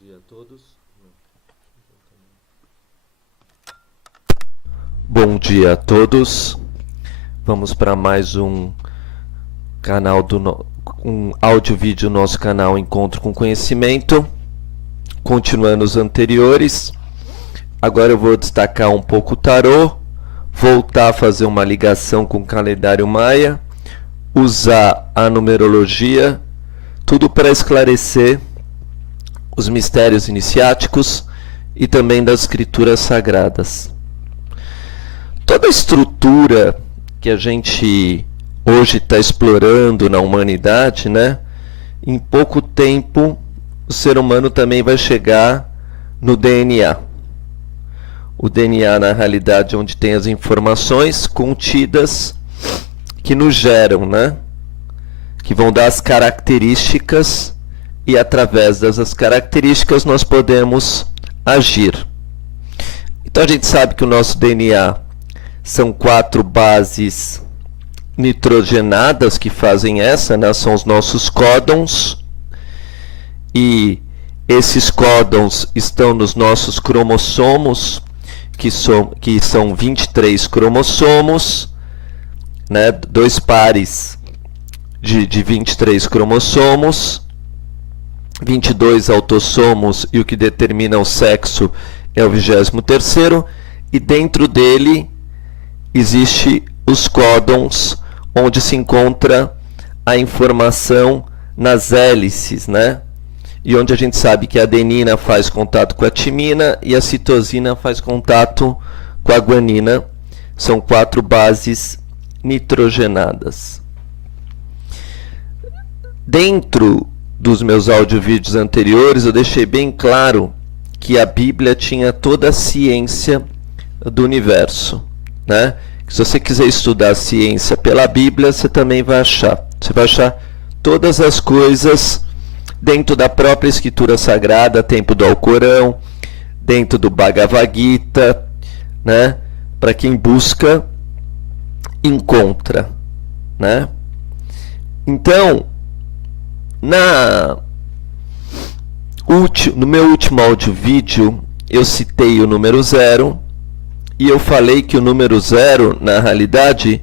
dia a todos. Bom dia a todos. Vamos para mais um canal um áudio-vídeo no nosso canal Encontro com Conhecimento. Continuando os anteriores. Agora eu vou destacar um pouco o tarô, voltar a fazer uma ligação com o calendário maia, usar a numerologia, tudo para esclarecer os mistérios iniciáticos e também das escrituras sagradas. Toda a estrutura que a gente hoje está explorando na humanidade, né? Em pouco tempo o ser humano também vai chegar no DNA. O DNA, na realidade, é onde tem as informações contidas que nos geram, né? Que vão dar as características e através dessas características nós podemos agir. Então a gente sabe que o nosso DNA são 4 bases nitrogenadas que fazem essa, né? São os nossos códons, e esses códons estão nos nossos cromossomos, que são 23 cromossomos, né? 2 pares de 23 cromossomos, 22 autossomos, e o que determina o sexo é o 23º, e dentro dele existe os códons, onde se encontra a informação nas hélices, né? E onde a gente sabe que a adenina faz contato com a timina e a citosina faz contato com a guanina. São 4 bases nitrogenadas. Dentro dos meus áudio-vídeos anteriores, eu deixei bem claro que a Bíblia tinha toda a ciência do universo, né? Se você quiser estudar a ciência pela Bíblia, você também vai achar. Você vai achar todas as coisas dentro da própria Escritura Sagrada, dentro do Alcorão, dentro do Bhagavad Gita, né? Para quem busca, encontra, né? Então, no meu último áudio-vídeo, eu citei o número 0, e eu falei que o número 0, na realidade,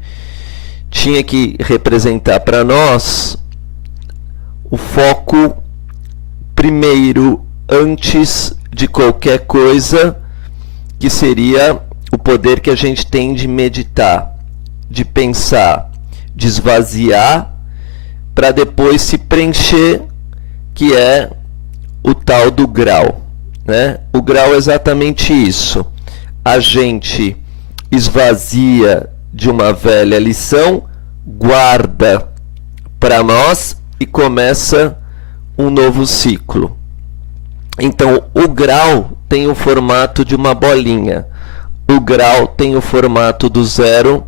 tinha que representar para nós o foco primeiro, antes de qualquer coisa, que seria o poder que a gente tem de meditar, de pensar, de esvaziar, para depois se preencher, que é o tal do grau, né? O grau é exatamente isso. A gente esvazia de uma velha lição, guarda para nós e começa um novo ciclo. Então, o grau tem o formato de uma bolinha. O grau tem o formato do 0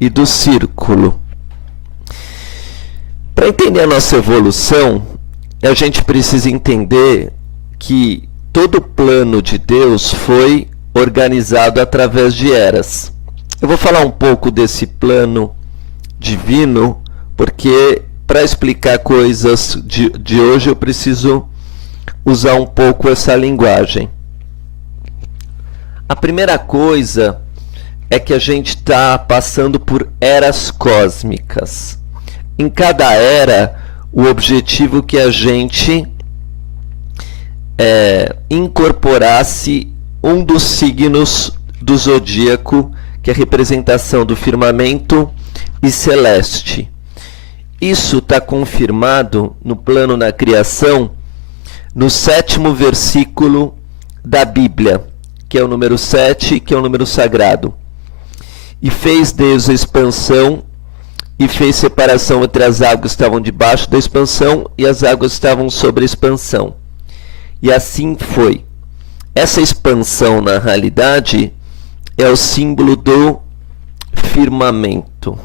e do círculo. Para entender a nossa evolução, a gente precisa entender que todo o plano de Deus foi organizado através de eras. Eu vou falar um pouco desse plano divino, porque para explicar coisas de hoje eu preciso usar um pouco essa linguagem. A primeira coisa é que a gente está passando por eras cósmicas. Em cada era, o objetivo é que a gente incorporasse um dos signos do zodíaco, que é a representação do firmamento e celeste. Isso está confirmado no plano da criação, no 7º versículo da Bíblia, que é o número 7, que é o número sagrado. E fez Deus a expansão, e fez separação entre as águas que estavam debaixo da expansão e as águas que estavam sobre a expansão. E assim foi. Essa expansão, na realidade, é o símbolo do firmamento,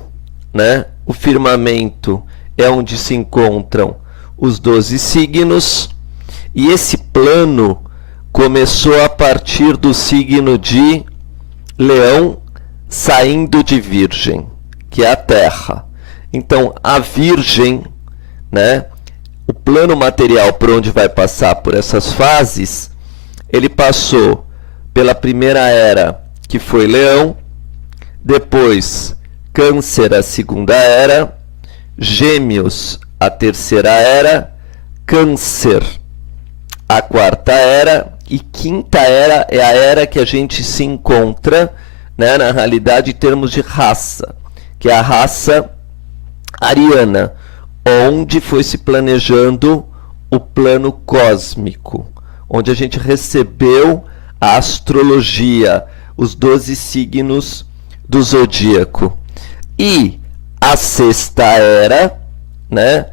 né? O firmamento é onde se encontram os 12 signos, e esse plano começou a partir do signo de Leão, saindo de Virgem, que é a Terra. Então, a Virgem, né? o plano material por onde vai passar por essas fases, ele passou pela primeira era, que foi Leão, depois Câncer, a segunda era, Gêmeos, a terceira era, Câncer, a quarta era, e quinta era é a era que a gente se encontra, né, na realidade, em termos de raça, que é a raça ariana, onde foi se planejando o plano cósmico, onde a gente recebeu a astrologia, os 12 signos do zodíaco. E a sexta era, né,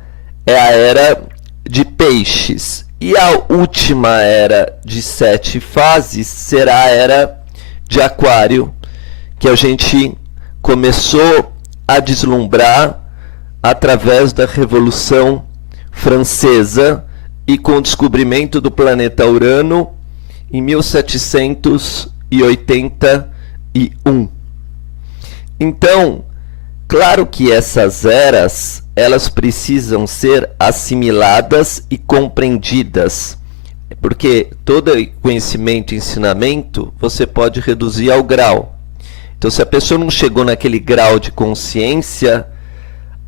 é a era de Peixes. E a última era de 7 fases será a era de Aquário, que a gente começou a deslumbrar através da Revolução Francesa e com o descobrimento do planeta Urano em 1781. Então, claro que essas eras, elas precisam ser assimiladas e compreendidas, porque todo conhecimento e ensinamento você pode reduzir ao grau. Então, se a pessoa não chegou naquele grau de consciência,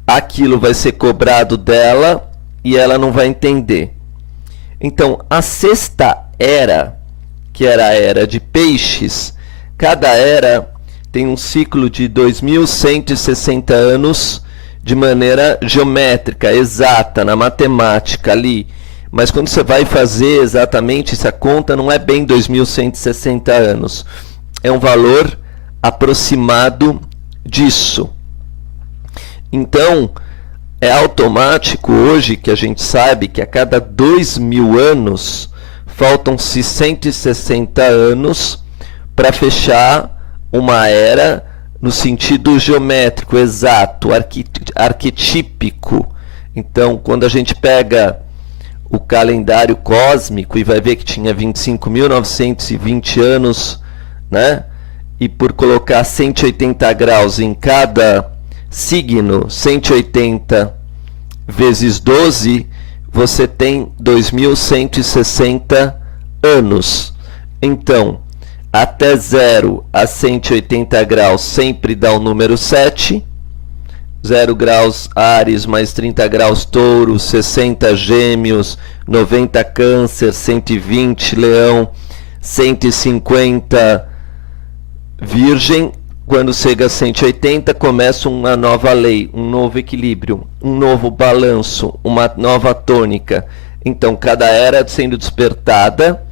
aquilo vai ser cobrado dela e ela não vai entender. Então, a sexta era, que era a era de Peixes, cada era tem um ciclo de 2160 anos de maneira geométrica, exata, na matemática ali. Mas quando você vai fazer exatamente essa conta, não é bem 2160 anos. É um valor aproximado disso. Então, é automático hoje que a gente sabe que a cada 2000 anos faltam-se 160 anos para fechar uma era no sentido geométrico, exato, arquetípico. Então, quando a gente pega o calendário cósmico e vai ver que tinha 25.920 anos, né? E por colocar 180 graus em cada signo, 180 vezes 12, você tem 2.160 anos. Então, até 0 a 180 graus sempre dá o número 7. 0 graus Áries, mais 30 graus Touro, 60 Gêmeos, 90 Câncer, 120 Leão, 150 Virgem. Quando chega a 180, começa uma nova lei, um novo equilíbrio, um novo balanço, uma nova tônica. Então, cada era sendo despertada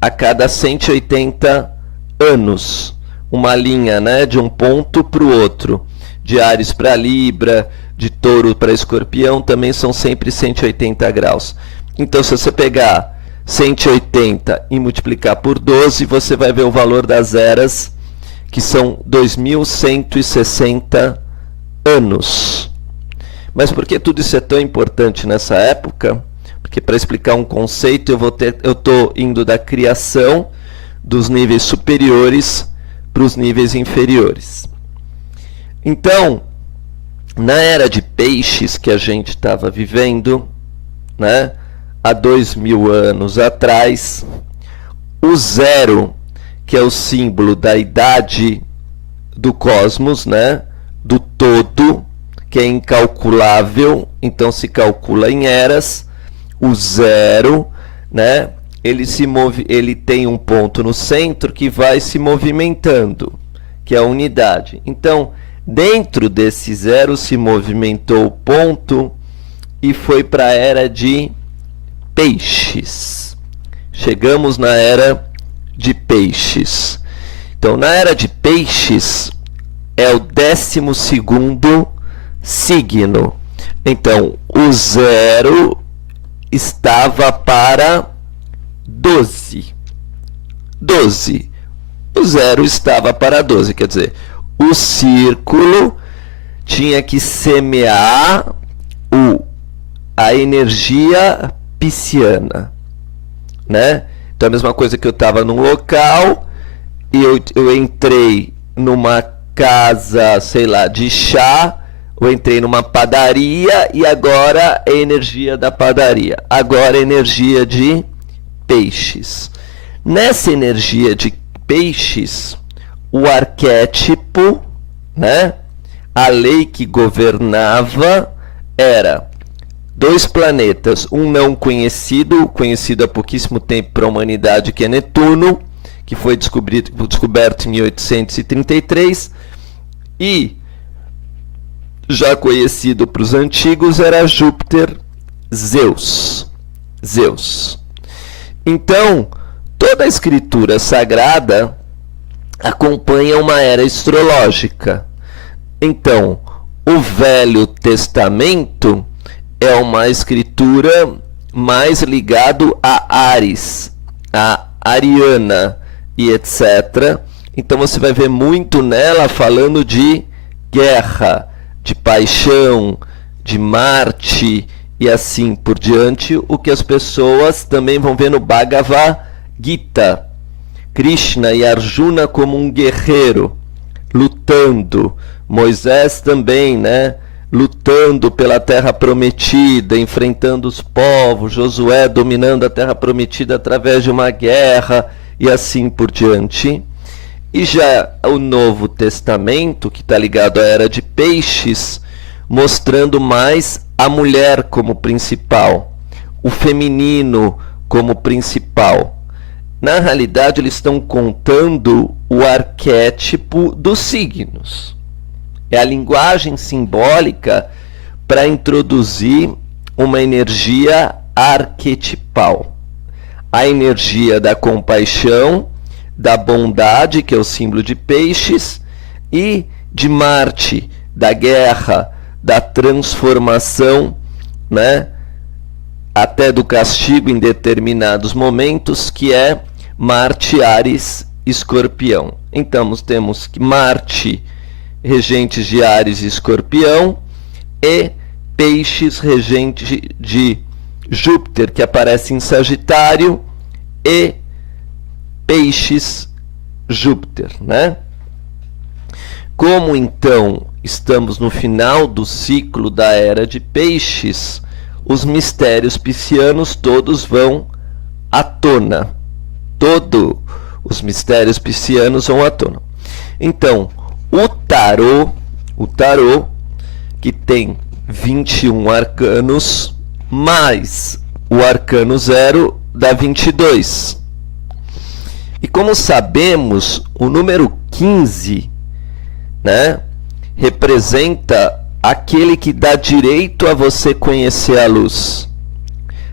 a cada 180 anos. Uma linha, né, de um ponto para o outro. De Áries para Libra, de Touro para Escorpião, também são sempre 180 graus. Então, se você pegar 180 e multiplicar por 12, você vai ver o valor das eras, que são 2160 anos. Mas por que tudo isso é tão importante nessa época? Porque para explicar um conceito, eu estou indo da criação dos níveis superiores para os níveis inferiores. Então, na era de Peixes que a gente estava vivendo, né, há 2000 anos atrás, o zero, que é o símbolo da idade do cosmos, né, do todo, que é incalculável, então se calcula em eras. O zero, né, ele tem um ponto no centro que vai se movimentando, que é a unidade. Então, dentro desse zero se movimentou o ponto e foi para a era de Peixes. Chegamos na era de Peixes. Então, na era de Peixes é o 12º signo. Então, o zero estava para 12. 12. O zero estava para 12, quer dizer, o círculo tinha que semear a energia pisciana, né? Então, a mesma coisa que eu estava num local e eu entrei numa casa, sei lá, de chá, Eu entrei numa padaria e agora é energia da padaria. Agora é energia de peixes. Nessa energia de peixes, o arquétipo, né? A lei que governava era 2 planetas, um não conhecido, conhecido há pouquíssimo tempo para a humanidade, que é Netuno, que foi descoberto em 1833, e já conhecido para os antigos era Júpiter, Zeus. Então, toda a escritura sagrada acompanha uma era astrológica. Então, o Velho Testamento é uma escritura mais ligado a Áries, a Ariana e etc. Então você vai ver muito nela falando de guerra, de paixão, de Marte e assim por diante, o que as pessoas também vão ver no Bhagavad Gita. Krishna e Arjuna como um guerreiro, lutando. Moisés também, né? Lutando pela terra prometida, enfrentando os povos, Josué dominando a terra prometida através de uma guerra e assim por diante. E já o Novo Testamento, que está ligado à era de peixes, mostrando mais a mulher como principal, o feminino como principal. Na realidade, eles estão contando o arquétipo dos signos. É a linguagem simbólica para introduzir uma energia arquetipal. A energia da compaixão, da bondade, que é o símbolo de peixes, e de Marte, da guerra, da transformação, né? Até do castigo em determinados momentos, que é Marte, Áries, Escorpião. Então, temos Marte, regentes de Áries e Escorpião, e Peixes, regente de Júpiter, que aparece em Sagitário, e Peixes, Júpiter, né? Como então estamos no final do ciclo da era de Peixes, os mistérios piscianos todos vão à tona. Todos os mistérios piscianos vão à tona. Então, o tarô, que tem 21 arcanos, mais o arcano 0 dá 22. E como sabemos, o número 15, né, representa aquele que dá direito a você conhecer a luz.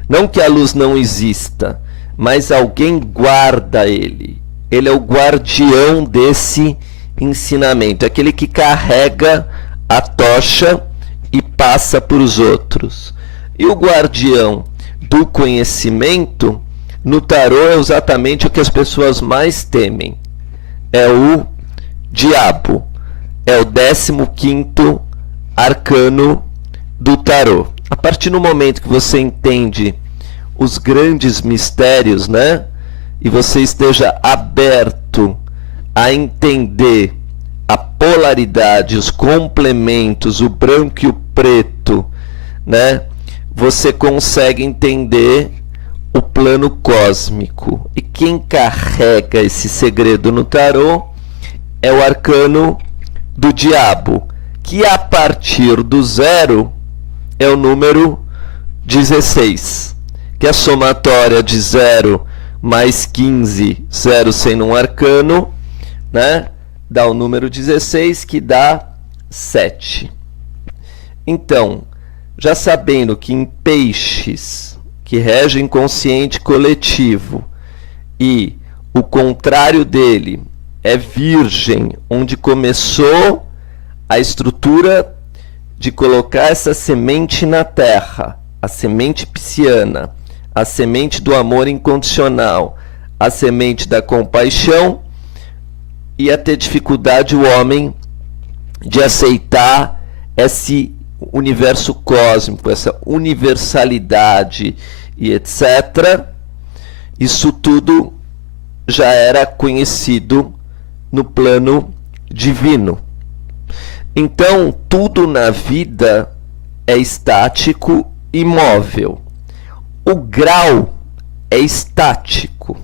Não que a luz não exista, mas alguém guarda ele. Ele é o guardião desse ensinamento, aquele que carrega a tocha e passa para os outros. E o guardião do conhecimento no tarô é exatamente o que as pessoas mais temem. É o diabo. É o 15º arcano do tarô. A partir do momento que você entende os grandes mistérios, né? E você esteja aberto a entender a polaridade, os complementos, o branco e o preto, né? Você consegue entender o plano cósmico. E quem carrega esse segredo no tarô é o arcano do diabo, que a partir do 0 é o número 16, que é a somatória de 0 mais 15, 0 sendo um arcano, né? Dá o número 16, que dá 7. Então, já sabendo que em Peixes, que rege o inconsciente coletivo, e o contrário dele é Virgem, onde começou a estrutura de colocar essa semente na Terra, a semente pisciana, a semente do amor incondicional, a semente da compaixão, ia ter dificuldade o homem de aceitar esse universo cósmico, essa universalidade e etc. Isso tudo já era conhecido no plano divino. Então, tudo na vida é estático e móvel. O grau é estático,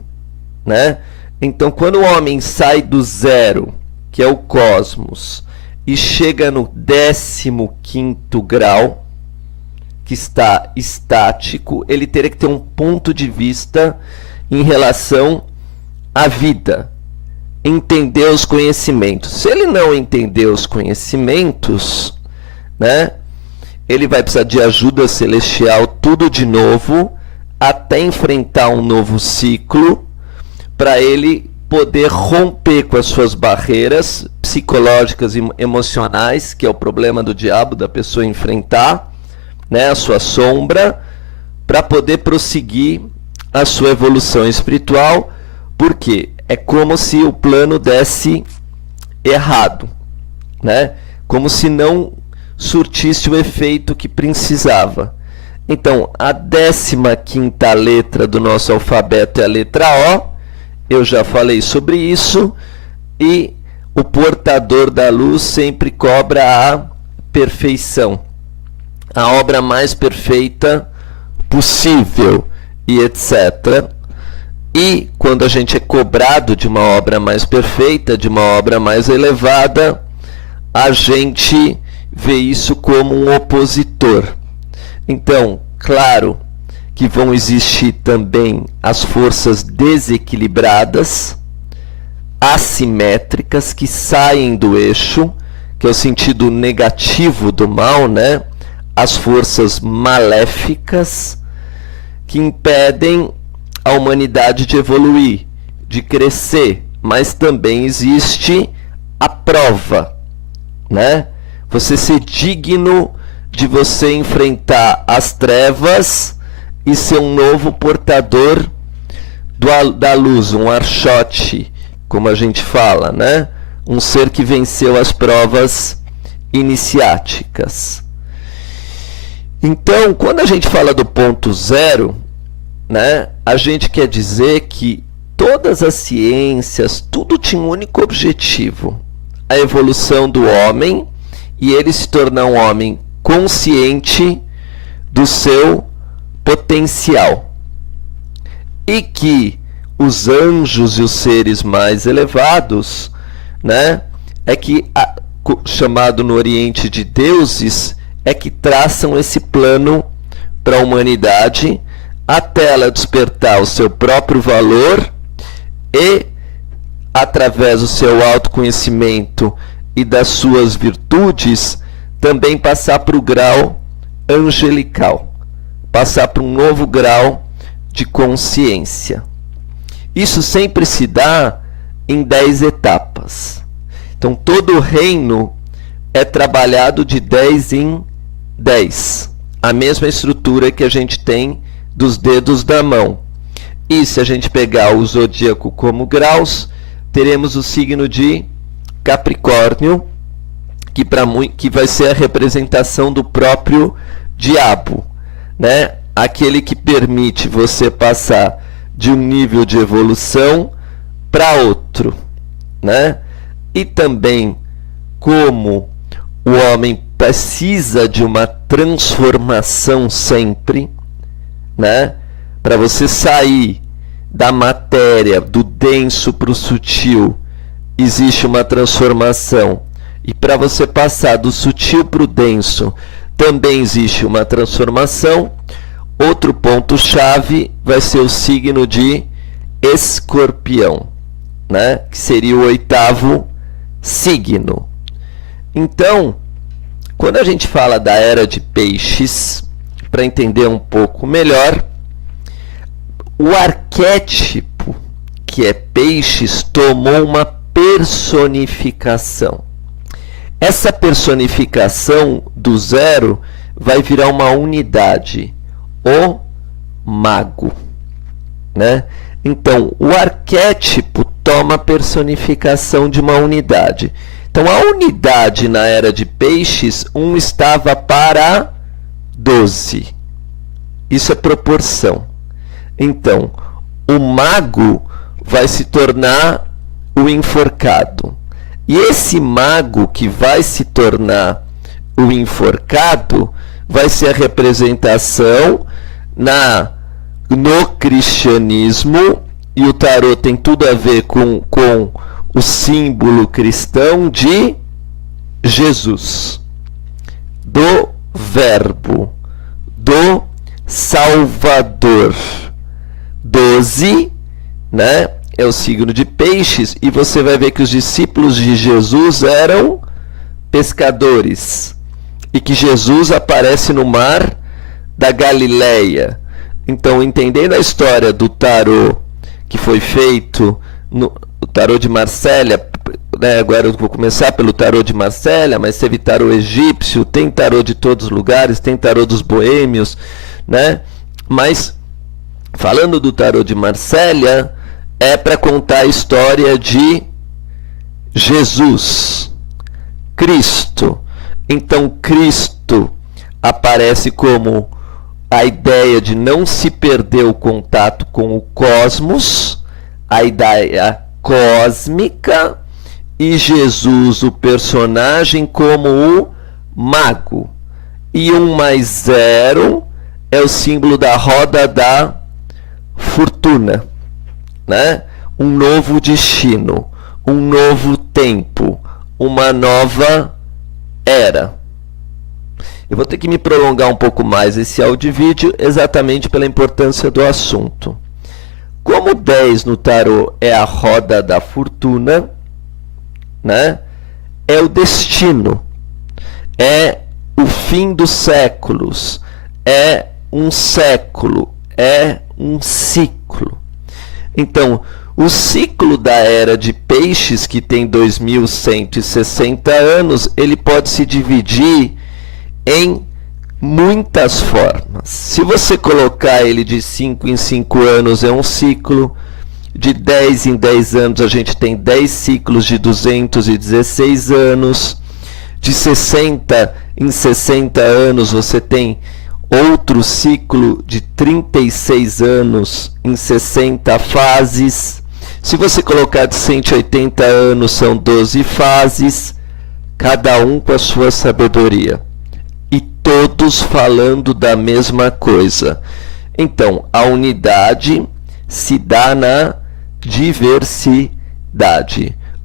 né? Então, quando o homem sai do zero, que é o cosmos, e chega no 15º grau, que está estático, ele teria que ter um ponto de vista em relação à vida, entender os conhecimentos. Se ele não entender os conhecimentos, né, ele vai precisar de ajuda celestial, tudo de novo, até enfrentar um novo ciclo, para ele poder romper com as suas barreiras psicológicas e emocionais, que é o problema do diabo, da pessoa enfrentar, né, a sua sombra, para poder prosseguir a sua evolução espiritual, porque é como se o plano desse errado, né? Como se não surtisse o efeito que precisava. Então, a 15ª letra do nosso alfabeto é a letra O, eu já falei sobre isso, e o portador da luz sempre cobra a perfeição, a obra mais perfeita possível, e etc. E quando a gente é cobrado de uma obra mais perfeita, de uma obra mais elevada, a gente vê isso como um opositor. Então, claro que vão existir também as forças desequilibradas, assimétricas, que saem do eixo, que é o sentido negativo do mal, né? As forças maléficas que impedem a humanidade de evoluir, de crescer, mas também existe a prova, né? Você ser digno de você enfrentar as trevas e ser um novo portador da luz, um Archote, como a gente fala, né? Um ser que venceu as provas iniciáticas. Então, quando a gente fala do ponto zero, né, a gente quer dizer que todas as ciências, tudo tinha um único objetivo: a evolução do homem, e ele se tornar um homem consciente do seu potencial. E que os anjos e os seres mais elevados, né, é que, chamado no Oriente de deuses, é que traçam esse plano para a humanidade, até ela despertar o seu próprio valor e, através do seu autoconhecimento e das suas virtudes, também passar para o grau angelical, passar para um novo grau de consciência. Isso sempre se dá em 10 etapas. Então, todo o reino é trabalhado de 10 em 10. A mesma estrutura que a gente tem dos dedos da mão. E se a gente pegar o zodíaco como graus, teremos o signo de Capricórnio, que vai ser a representação do próprio diabo, né? Aquele que permite você passar de um nível de evolução para outro, né? E também como o homem precisa de uma transformação sempre, né? Para você sair da matéria, do denso para o sutil, existe uma transformação. E para você passar do sutil para o denso, também existe uma transformação. Outro ponto-chave vai ser o signo de Escorpião, né? Que seria o 8º signo. Então, quando a gente fala da era de Peixes, para entender um pouco melhor, o arquétipo que é Peixes tomou uma personificação. Essa personificação do zero vai virar uma unidade, o mago, né? Então, o arquétipo toma a personificação de uma unidade. Então, a unidade na era de Peixes, 1 estava para 12. Isso é proporção. Então, o mago vai se tornar o enforcado. E esse mago que vai se tornar o enforcado vai ser a representação no cristianismo, e o tarô tem tudo a ver com o símbolo cristão de Jesus, do Verbo, do Salvador. 12, né, é o signo de Peixes, e você vai ver que os discípulos de Jesus eram pescadores, e que Jesus aparece no mar da Galileia. Então, entendendo a história do tarô que foi feito, o tarô de Marsella, né, agora eu vou começar pelo tarô de Marsella, mas teve tarô egípcio, tem tarô de todos os lugares, tem tarô dos boêmios, né? Mas, falando do tarô de Marsella, é para contar a história de Jesus, Cristo. Então, Cristo aparece como a ideia de não se perder o contato com o cosmos, a ideia cósmica, e Jesus, o personagem, como o mago. E 1 mais 0 é o símbolo da roda da fortuna, né? Um novo destino, um novo tempo, uma nova era. Eu vou ter que me prolongar um pouco mais esse áudio e vídeo exatamente pela importância do assunto. Como 10 no tarô é a roda da fortuna, né? É o destino, é o fim dos séculos, é um século, é um ciclo. Então, o ciclo da era de Peixes, que tem 2160 anos, ele pode se dividir em muitas formas. Se você colocar ele de 5 em 5 anos, é um ciclo. De 10 em 10 anos, a gente tem 10 ciclos de 216 anos. De 60 em 60 anos, você tem outro ciclo de 36 anos em 60 fases. Se você colocar de 180 anos, são 12 fases, cada um com a sua sabedoria. E todos falando da mesma coisa. Então, a unidade se dá na diversidade.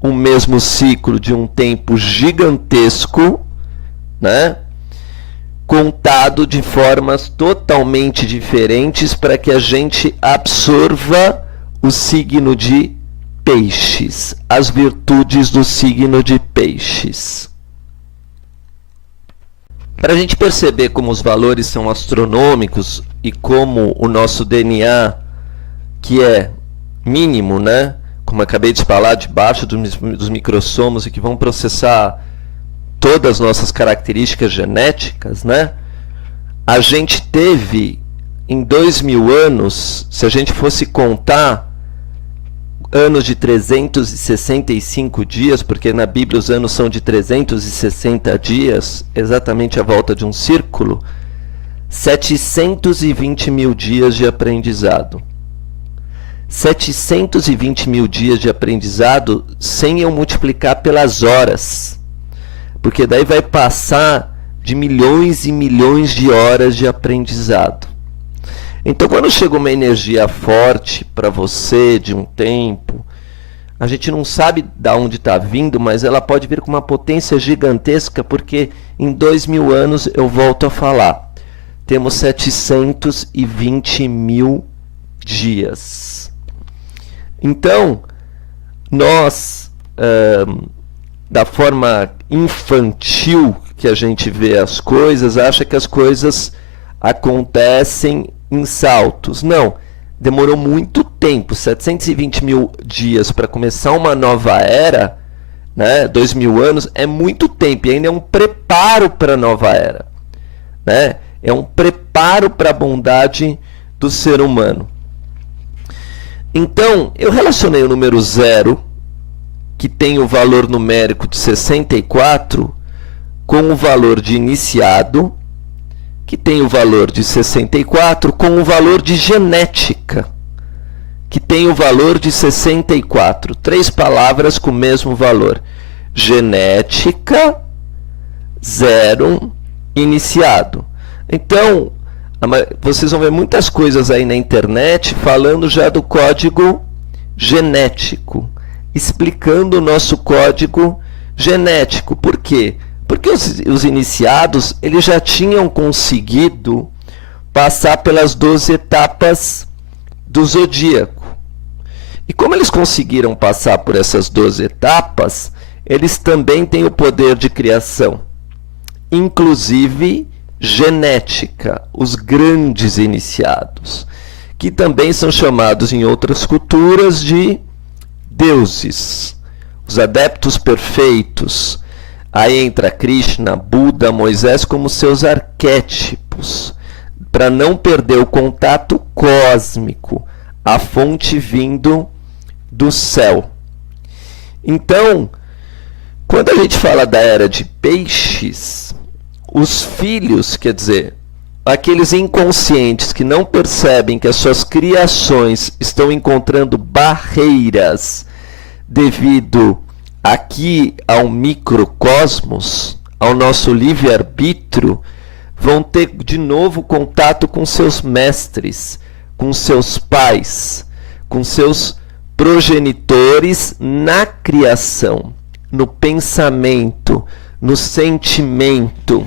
O mesmo ciclo de um tempo gigantesco, né? Contado de formas totalmente diferentes para que a gente absorva o signo de Peixes, as virtudes do signo de Peixes. Para a gente perceber como os valores são astronômicos e como o nosso DNA, que é mínimo, né? Como eu acabei de falar, debaixo dos microssomos, e que vão processar todas as nossas características genéticas, né? A gente teve, em 2000 anos, se a gente fosse contar anos de 365 dias, porque na Bíblia os anos são de 360 dias, exatamente a volta de um círculo, 720 mil dias de aprendizado. 720 mil dias de aprendizado sem eu multiplicar pelas horas, porque daí vai passar de milhões e milhões de horas de aprendizado. Então, quando chega uma energia forte para você de um tempo, a gente não sabe de onde está vindo, mas ela pode vir com uma potência gigantesca, porque em 2000 anos, eu volto a falar, temos 720 mil dias. Então, nós, da forma infantil que a gente vê as coisas, acha que as coisas acontecem em saltos. Não, demorou muito tempo, 720 mil dias para começar uma nova era, né? 2000 anos é muito tempo, e ainda é um preparo para a nova era, né? É um preparo para a bondade do ser humano. Então, eu relacionei o número 0, que tem o valor numérico de 64, com o valor de iniciado, que tem o valor de 64, com o valor de genética, que tem o valor de 64. 3 palavras com o mesmo valor. genética, 0 iniciado. Então, vocês vão ver muitas coisas aí na internet falando já do código genético, explicando o nosso código genético. Por quê? Porque os iniciados eles já tinham conseguido passar pelas 12 etapas do zodíaco. E como eles conseguiram passar por essas 12 etapas, eles também têm o poder de criação, inclusive genética, os grandes iniciados, que também são chamados em outras culturas de deuses, os adeptos perfeitos. Aí entra Krishna, Buda, Moisés como seus arquétipos, para não perder o contato cósmico, a fonte vindo do céu. Então, quando a gente fala da era de peixes, os filhos, quer dizer, aqueles inconscientes que não percebem que as suas criações estão encontrando barreiras devido aqui ao microcosmos, ao nosso livre-arbítrio, vão ter de novo contato com seus mestres, com seus pais, com seus progenitores na criação, no pensamento, no sentimento.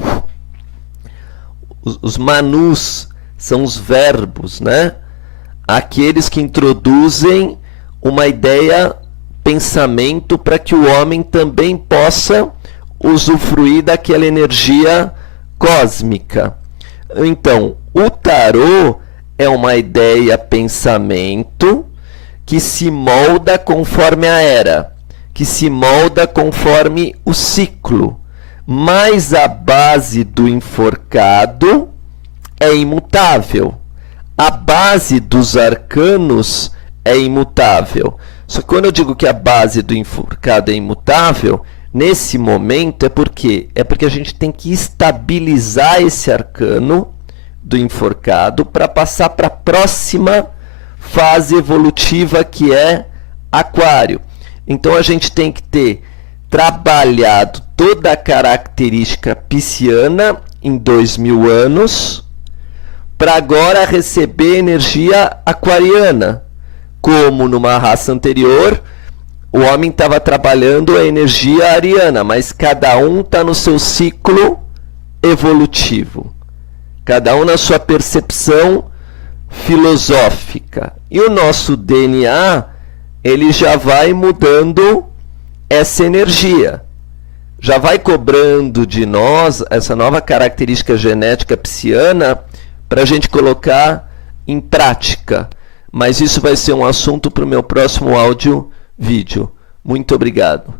Os manus são os verbos, né? Aqueles que introduzem uma ideia, pensamento, para que o homem também possa usufruir daquela energia cósmica. Então, o tarô é uma ideia, pensamento, que se molda conforme a era, que se molda conforme o ciclo, mas a base do enforcado é imutável. A base dos arcanos é imutável. Só que quando eu digo que a base do enforcado é imutável, nesse momento é porque a gente tem que estabilizar esse arcano do enforcado para passar para a próxima fase evolutiva, que é Aquário. Então a gente tem que ter trabalhado toda a característica pisciana em 2000 anos para agora receber energia aquariana. Como numa raça anterior, o homem estava trabalhando a energia ariana, mas cada um está no seu ciclo evolutivo, cada um na sua percepção filosófica. E o nosso DNA, ele já vai mudando essa energia, já vai cobrando de nós essa nova característica genética pisciana para a gente colocar em prática. Mas isso vai ser um assunto para o meu próximo áudio vídeo. Muito obrigado.